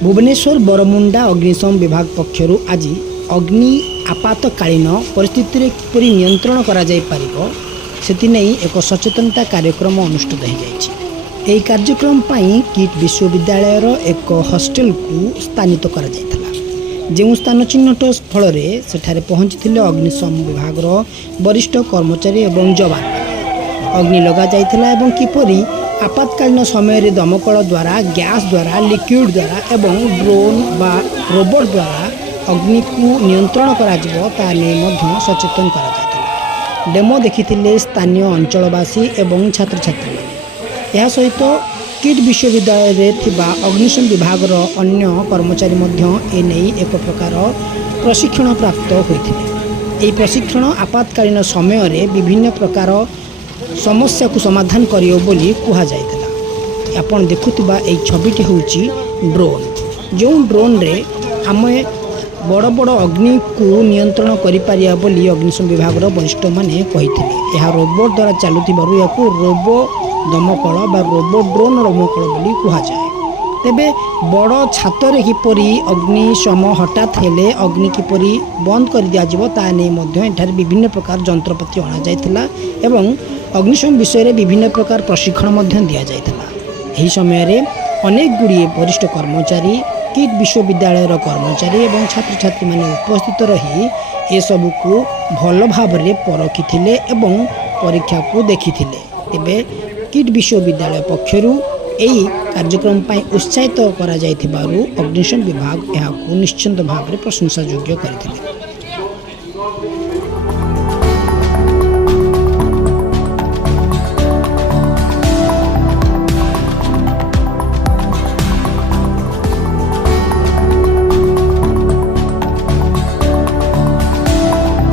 Bhubaneswar Bermuda अग्निशम विभाग पक्षर आज अग्नि आपातकालीन परिस्थिति में किपर नियंत्रण कर एक सचेतनता कार्यक्रम अनुष्ठित हो जाए। यह कार्यक्रम किट विश्वविद्यालय एक हॉस्टेल को स्थानित कर जो स्थान चिन्हट फल सेठारे पहुँची अग्निशम विभाग वरिष्ठ कर्मचारी और जवान अग्नि लगा जाइथिला एवं किपरि आपातकालीन समय दमकल द्वारा गैस द्वारा लिक्विड द्वारा एवं ड्रोन बा रोबोट द्वारा अग्नि को नियंत्रण करा सचेतन करा डेमो देखिथिले स्थानीय अंचलवासी एवं छात्र छात्री यह सहित किट विश्वविद्यालय थिबा अग्निशम विभाग अन्य कर्मचारी एने एक प्रकार प्रशिक्षण प्राप्त होते। यह प्रशिक्षण आपातकालीन समय रे विभिन्न प्रकार समस्या को समाधान करियो बोली कुहा जाइतला। आपण देखुथिबा एई छबिटी होउची ड्रोन जो ड्रोन रे आमे बड़ बड़ अग्नि को नियंत्रण करि पारिया बोली अग्निशम विभाग वरिष्ठ माने कहिथिले। यह रोबोट द्वारा चलुथिबारु याकू रोबो दमकल बा रोबो ड्रोन दमकल बोली कुहा जाए। तेबे बड़ छातरे किपरि अग्निशम हठात हेले अग्नि किपरि बंद कर दिया जिवो ता नै मध्ये एठार विभिन्न प्रकार यंत्रपाति अणा जाइथिला एवं अग्निशम विषय रे विभिन्न प्रकार प्रशिक्षण मध्य दिया जाइथिला। एही समय रे अनेक गुड़िए वरिष्ठ कर्मचारी किट विश्वविद्यालय कर्मचारी एवं छात्र छात्री माने उपस्थित रही ए सबु को भल भाव रे परखिथिले एवं परीक्षा को देखिथिले। तेबे किट विश्वविद्यालय पक्षरु एही कार्यक्रम पाई उत्साहित करा जाइथिबारु अग्निशम विभाग एहाकू निश्चिंत भाव रे प्रशंसा योग्य करथिले।